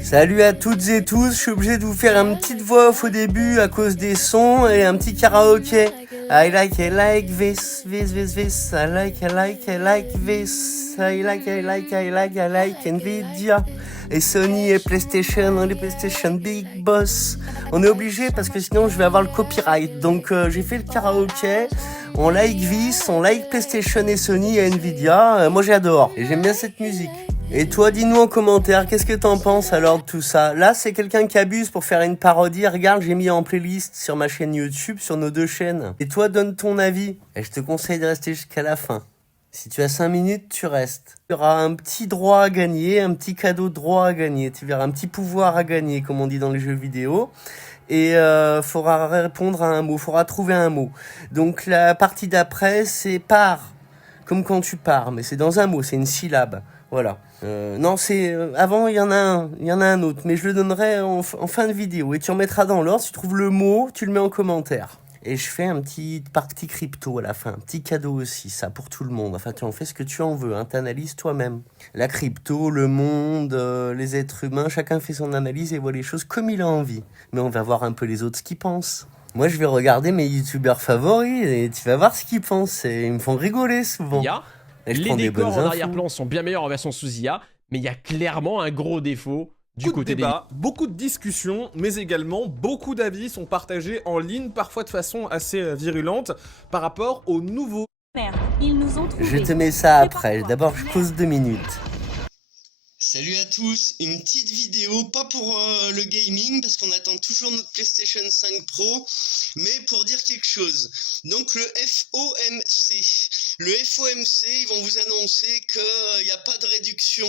Salut à toutes et tous, je suis obligé de vous faire une petite voix off au début à cause des sons et un petit karaoké. I like this, I like this, I like Nvidia. Et Sony et PlayStation, les PlayStation Big Boss. On est obligé parce que sinon je vais avoir le copyright. Donc j'ai fait le karaoké, on like this, on like PlayStation et Sony et Nvidia. Moi j'adore et j'aime bien cette musique. Et toi, dis-nous en commentaire, qu'est-ce que t'en penses alors de tout ça? Là, c'est quelqu'un qui abuse pour faire une parodie. Regarde, j'ai mis en playlist sur ma chaîne YouTube, sur nos deux chaînes. Et toi, donne ton avis. Et je te conseille de rester jusqu'à la fin. Si tu as 5 minutes, tu restes. Tu auras un petit droit à gagner, un petit cadeau de droit à gagner. Tu verras un petit pouvoir à gagner, comme on dit dans les jeux vidéo. Et faudra répondre à un mot, faudra trouver un mot. Donc la partie d'après, c'est pars. Comme quand tu pars, mais c'est dans un mot, c'est une syllabe. Voilà. Non, c'est avant il y en a un autre, mais je le donnerai en fin de vidéo et tu remettras dans l'ordre. Si tu trouves le mot, tu le mets en commentaire. Et je fais un petit partie crypto à la fin, un petit cadeau aussi, ça pour tout le monde. Enfin, tu en fais ce que tu en veux, hein, t'analyses toi-même. La crypto, le monde, les êtres humains, chacun fait son analyse et voit les choses comme il a envie. Mais on va voir un peu les autres ce qu'ils pensent. Moi, je vais regarder mes youtubeurs favoris et tu vas voir ce qu'ils pensent. Et ils me font rigoler souvent. Les décors en arrière-plan sont bien meilleurs en version sous IA, mais il y a clairement un gros défaut du côté des débat, beaucoup de discussions, mais également beaucoup d'avis sont partagés en ligne, parfois de façon assez virulente, par rapport aux nouveaux. Ils nous ont trouvés. Je te mets ça après. D'abord, je pose 2 minutes. Salut à tous, une petite vidéo, pas pour le gaming, parce qu'on attend toujours notre PlayStation 5 Pro, mais pour dire quelque chose. Donc le FOMC, ils vont vous annoncer qu'il n'y a pas de réduction,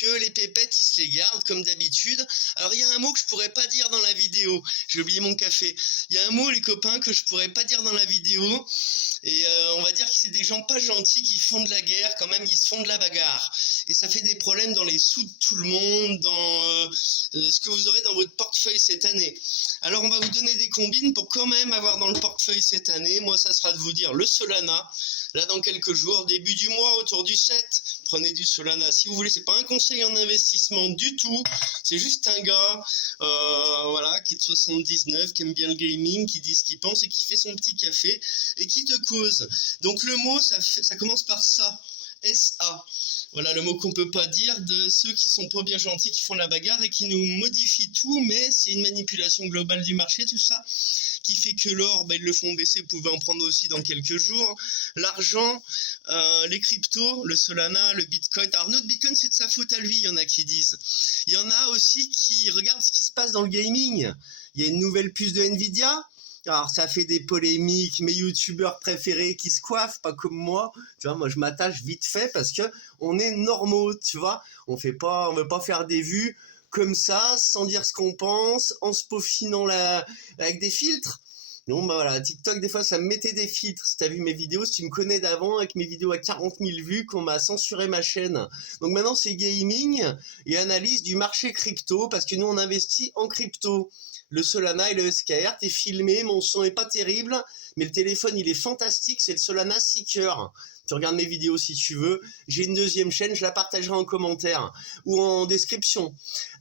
que les pépettes, ils se les gardent comme d'habitude. Alors il y a un mot que je pourrais pas dire dans la vidéo, j'ai oublié mon café. Il y a un mot, les copains, que je pourrais pas dire dans la vidéo, et on va dire que c'est des gens pas gentils qui font de la guerre, quand même, ils se font de la bagarre. Et ça fait des problèmes dans les sous de tout le monde, dans ce que vous aurez dans votre portefeuille cette année. Alors on va vous donner des combines pour quand même avoir dans le portefeuille cette année. Moi ça sera de vous dire le Solana, là dans quelques jours, début du mois, autour du 7, prenez du Solana si vous voulez. C'est pas un conseil en investissement du tout, c'est juste un gars voilà, qui est de 79, qui aime bien le gaming, qui dit ce qu'il pense et qui fait son petit café et qui te cause. Donc le mot ça commence par ça, SA. Voilà le mot qu'on peut pas dire de ceux qui sont pas bien gentils, qui font la bagarre et qui nous modifient tout, mais c'est une manipulation globale du marché, tout ça, qui fait que l'or, ils le font baisser, vous pouvez en prendre aussi dans quelques jours. L'argent, les cryptos, le Solana, le Bitcoin. Alors notre Bitcoin, c'est de sa faute à lui, il y en a qui disent. Il y en a aussi qui regardent ce qui se passe dans le gaming. Il y a une nouvelle puce de Nvidia. Alors ça fait des polémiques, mes youtubeurs préférés qui se coiffent, pas comme moi. Tu vois, moi je m'attache vite fait parce que on est normaux, tu vois. On veut pas faire des vues comme ça, sans dire ce qu'on pense, en se peaufinant avec des filtres. Non, voilà, TikTok, des fois, ça me mettait des filtres. Si t'as vu mes vidéos, si tu me connais d'avant, avec mes vidéos à 40 000 vues, qu'on m'a censuré ma chaîne. Donc maintenant, c'est gaming et analyse du marché crypto, parce que nous, on investit en crypto. Le Solana et le SKR, t'es filmé, mon son est pas terrible, mais le téléphone, il est fantastique, c'est le Solana Seeker. Tu regardes mes vidéos si tu veux. J'ai une deuxième chaîne, je la partagerai en commentaire ou en description.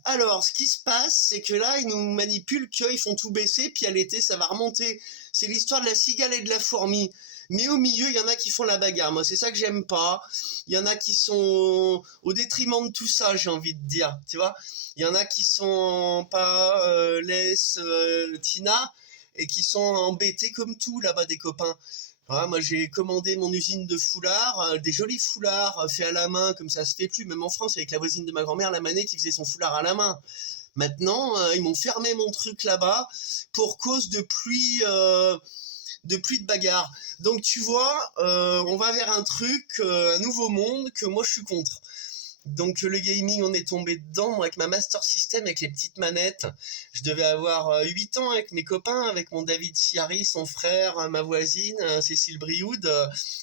Alors, ce qui se passe, c'est que là, ils nous manipulent qu'ils font tout baisser, puis à l'été, ça va remonter. C'est l'histoire de la cigale et de la fourmi. Mais au milieu, il y en a qui font la bagarre. Moi, c'est ça que j'aime pas. Il y en a qui sont au détriment de tout ça, j'ai envie de dire. Tu vois, il y en a qui sont pas Tina, et qui sont embêtés comme tout là-bas, des copains. Voilà, moi j'ai commandé mon usine de foulards, des jolis foulards faits à la main, comme ça se fait plus, même en France avec la voisine de ma grand-mère, la Manée, qui faisait son foulard à la main. Maintenant, ils m'ont fermé mon truc là-bas pour cause de pluie de bagarre. Donc tu vois, on va vers un truc, un nouveau monde que moi je suis contre. Donc le gaming, on est tombé dedans, moi avec ma Master System, avec les petites manettes. Je devais avoir 8 ans avec mes copains, avec mon David Siari, son frère, ma voisine, Cécile Brioude.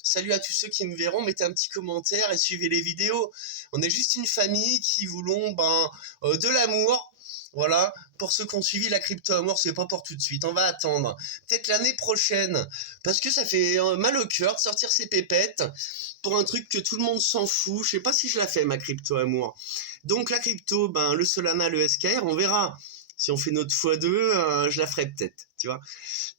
Salut à tous ceux qui me verront, mettez un petit commentaire et suivez les vidéos. On est juste une famille qui voulons de l'amour. Voilà, pour ceux qui ont suivi la crypto-amour, c'est pas pour tout de suite, on va attendre. Peut-être l'année prochaine, parce que ça fait mal au cœur de sortir ces pépettes pour un truc que tout le monde s'en fout. Je sais pas si je la fais, ma crypto-amour. Donc la crypto, ben, le Solana, le SKR, on verra. Si on fait notre x2, je la ferai peut-être, tu vois.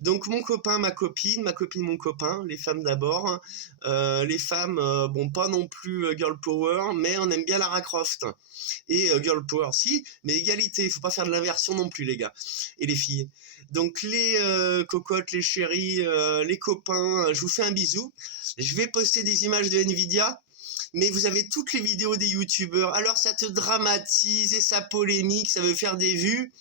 Donc mon copain, ma copine, mon copain, les femmes d'abord. Les femmes, bon, pas non plus girl power, mais on aime bien Lara Croft. Et girl power, si, mais égalité, il faut pas faire de l'inversion non plus, les gars et les filles. Donc les cocottes, les chéris, les copains, je vous fais un bisou. Je vais poster des images de Nvidia. Mais vous avez toutes les vidéos des youtubeurs, alors ça te dramatise et ça polémique, ça veut faire des vues.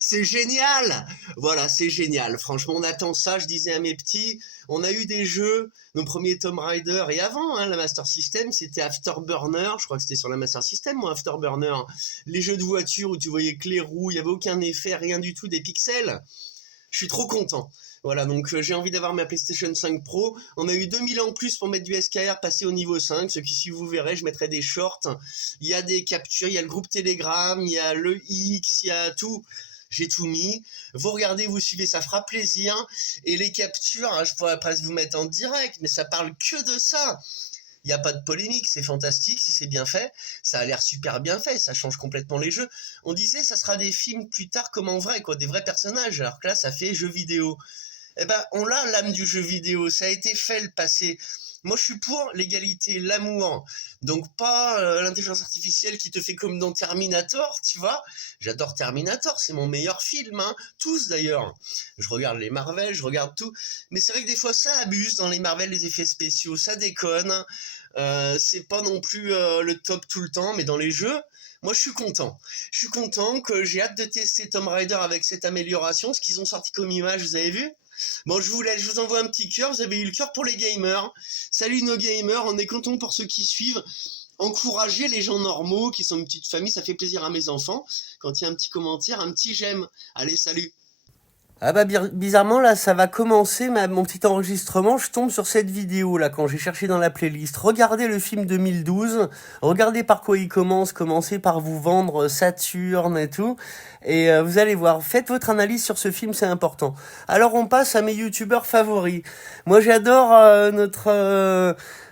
C'est génial! Voilà, c'est génial. Franchement, on attend ça, je disais à mes petits. On a eu des jeux, nos premiers Tomb Raider, et avant, hein, la Master System, c'était Afterburner. Je crois que c'était sur la Master System, moi, Afterburner. Les jeux de voiture où tu voyais que les roues, il n'y avait aucun effet, rien du tout, des pixels. Je suis trop content. Voilà, donc j'ai envie d'avoir ma PlayStation 5 Pro. On a eu 2000 ans en plus pour mettre du SKR, passer au niveau 5. Ce qui, si vous verrez, je mettrai des shorts. Il y a des captures, il y a le groupe Telegram, il y a le X, il y a tout. J'ai tout mis. Vous regardez, vous suivez, ça fera plaisir. Et les captures, hein, je pourrais presque vous mettre en direct, mais ça parle que de ça. Il n'y a pas de polémique, c'est fantastique si c'est bien fait. Ça a l'air super bien fait, ça change complètement les jeux. On disait, ça sera des films plus tard comme en vrai, quoi, des vrais personnages. Alors que là, ça fait jeu vidéo. Eh ben, on a l'âme du jeu vidéo. Ça a été fait le passé. Moi, je suis pour l'égalité, l'amour. Donc, pas l'intelligence artificielle qui te fait comme dans Terminator, tu vois. J'adore Terminator, c'est mon meilleur film, hein. Tous d'ailleurs. Je regarde les Marvel, je regarde tout. Mais c'est vrai que des fois, ça abuse dans les Marvel, les effets spéciaux, ça déconne. C'est pas non plus le top tout le temps, mais dans les jeux, moi, je suis content. Je suis content que j'ai hâte de tester Tomb Raider avec cette amélioration. Ce qu'ils ont sorti comme image, vous avez vu ? Bon, je vous laisse, je vous envoie un petit cœur. Vous avez eu le cœur pour les gamers. Salut nos gamers, on est content pour ceux qui suivent. Encouragez les gens normaux qui sont une petite famille, ça fait plaisir à mes enfants. Quand il y a un petit commentaire, un petit j'aime. Allez, salut. Ah bah bizarrement là ça va commencer mon petit enregistrement, je tombe sur cette vidéo là quand j'ai cherché dans la playlist. Regardez le film 2012, regardez par quoi il commence, commencez par vous vendre Saturne et tout, et vous allez voir, faites votre analyse sur ce film, c'est important. Alors on passe à mes youtubeurs favoris. Moi j'adore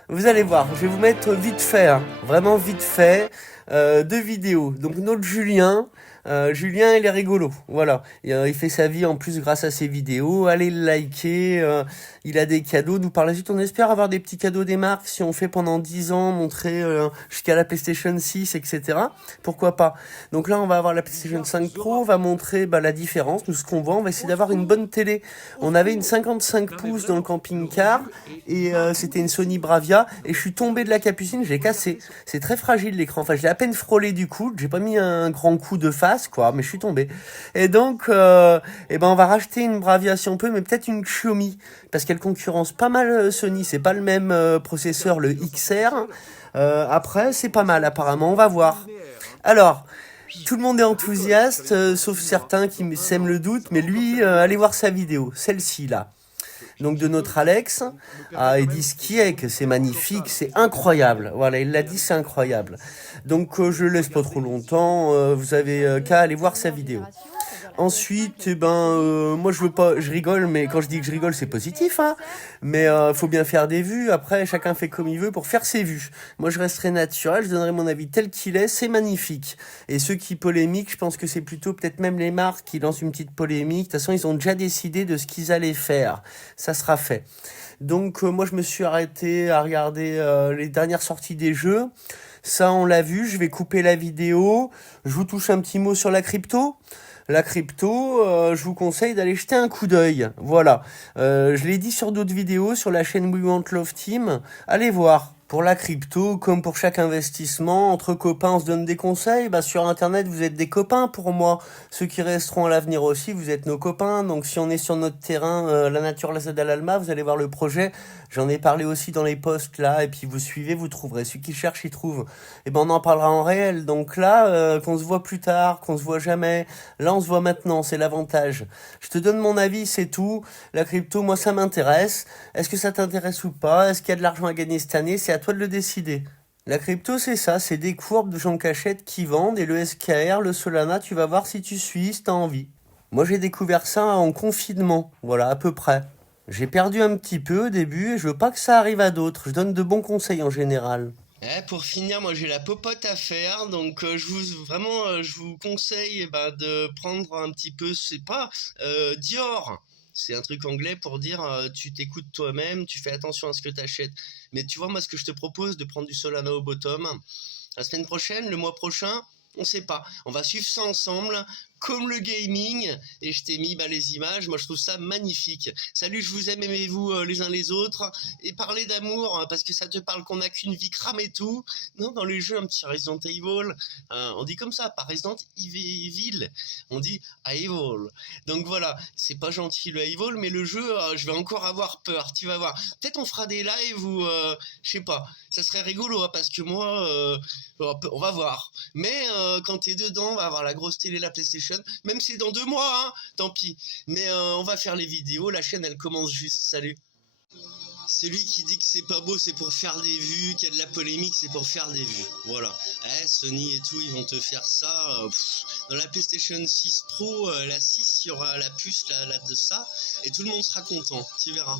vous allez voir, je vais vous mettre vite fait, hein, vraiment vite fait, deux vidéos. Donc notre Julien, il est rigolo, voilà. Il fait sa vie en plus grâce à ses vidéos. Allez le liker, il a des cadeaux. Nous par la suite, on espère avoir des petits cadeaux des marques si on fait pendant 10 ans, montrer jusqu'à la PlayStation 6, etc. Pourquoi pas. Donc là, on va avoir la PlayStation 5 Pro, on va montrer la différence, nous ce qu'on voit. On va essayer d'avoir une bonne télé. On avait une 55 pouces dans le camping-car et c'était une Sony Bravia et je suis tombé de la capucine, je l'ai cassé. C'est très fragile l'écran. Enfin, je l'ai à peine frôlé du coude, j'ai pas mis un grand coup de face, quoi, mais je suis tombé. Et donc, on va racheter une Bravia si on peut, mais peut-être une Xiaomi, parce qu'elle concurrence pas mal Sony. C'est pas le même processeur, le XR. Après, c'est pas mal, apparemment, on va voir. Alors, tout le monde est enthousiaste, sauf certains qui sèment le doute, mais lui, allez voir sa vidéo, celle-ci, là. Donc de notre Alex, il dit ce qui est, que c'est magnifique, c'est incroyable. Voilà, il l'a dit, c'est incroyable. Donc je le laisse pas trop longtemps, vous avez qu'à aller voir sa vidéo. Ensuite, moi je rigole, mais quand je dis que je rigole, c'est positif, hein. Mais faut bien faire des vues. Après, chacun fait comme il veut pour faire ses vues. Moi, je resterai naturel, je donnerai mon avis tel qu'il est. C'est magnifique. Et ceux qui polémiquent, je pense que c'est plutôt peut-être même les marques qui lancent une petite polémique. De toute façon, ils ont déjà décidé de ce qu'ils allaient faire. Ça sera fait. Donc, moi, je me suis arrêté à regarder les dernières sorties des jeux. Ça, on l'a vu. Je vais couper la vidéo. Je vous touche un petit mot sur la crypto. La crypto, je vous conseille d'aller jeter un coup d'œil. Voilà. Je l'ai dit sur d'autres vidéos, sur la chaîne We Want Love Team. Allez voir. Pour la crypto, comme pour chaque investissement, entre copains, on se donne des conseils. Sur Internet, vous êtes des copains pour moi. Ceux qui resteront à l'avenir aussi, vous êtes nos copains. Donc, si on est sur notre terrain, la nature, la Zadal Alma, vous allez voir le projet. J'en ai parlé aussi dans les posts là. Et puis, vous suivez, vous trouverez. Celui qui cherche, il trouve. Et on en parlera en réel. Donc là, qu'on se voit plus tard, qu'on se voit jamais. Là, on se voit maintenant. C'est l'avantage. Je te donne mon avis, c'est tout. La crypto, moi, ça m'intéresse. Est-ce que ça t'intéresse ou pas? Est-ce qu'il y a de l'argent à gagner cette année? C'est à toi de le décider. La crypto, c'est ça, c'est des courbes de gens cachette qui vendent, et le SKR, le Solana, tu vas voir si tu suis, si t'as envie. Moi, j'ai découvert ça en confinement, voilà, à peu près. J'ai perdu un petit peu au début, et je veux pas que ça arrive à d'autres. Je donne de bons conseils en général. Pour finir, moi j'ai la popote à faire, donc je vous conseille de prendre un petit peu, c'est pas Dior. C'est un truc anglais pour dire tu t'écoutes toi-même, tu fais attention à ce que t'achètes. Mais tu vois, moi ce que je te propose, de prendre du Solana au bottom. La semaine prochaine, le mois prochain, on sait pas. On va suivre ça ensemble, comme le gaming, et je t'ai mis les images. Moi je trouve ça magnifique. Salut, je vous aime, aimez-vous les uns les autres, et parlez d'amour, hein, parce que ça te parle qu'on a qu'une vie, crame et tout. Non, dans les jeux, un petit Resident Evil, on dit comme ça, pas Resident Evil, on dit Evil. Donc voilà, c'est pas gentil le Evil, mais le jeu, je vais encore avoir peur, tu vas voir. Peut-être on fera des lives ou je sais pas, ça serait rigolo, hein, parce que moi, on va voir. Mais quand t'es dedans, on va avoir la grosse télé, la PlayStation, même si c'est dans 2 mois, hein, tant pis. Mais on va faire les vidéos, la chaîne elle commence juste, salut. Celui qui dit que c'est pas beau, c'est pour faire des vues, qu'il y a de la polémique, c'est pour faire des vues. Voilà. Sony et tout, ils vont te faire ça. Dans la PlayStation 6 Pro, la 6, il y aura la puce là de ça, et tout le monde sera content, tu verras.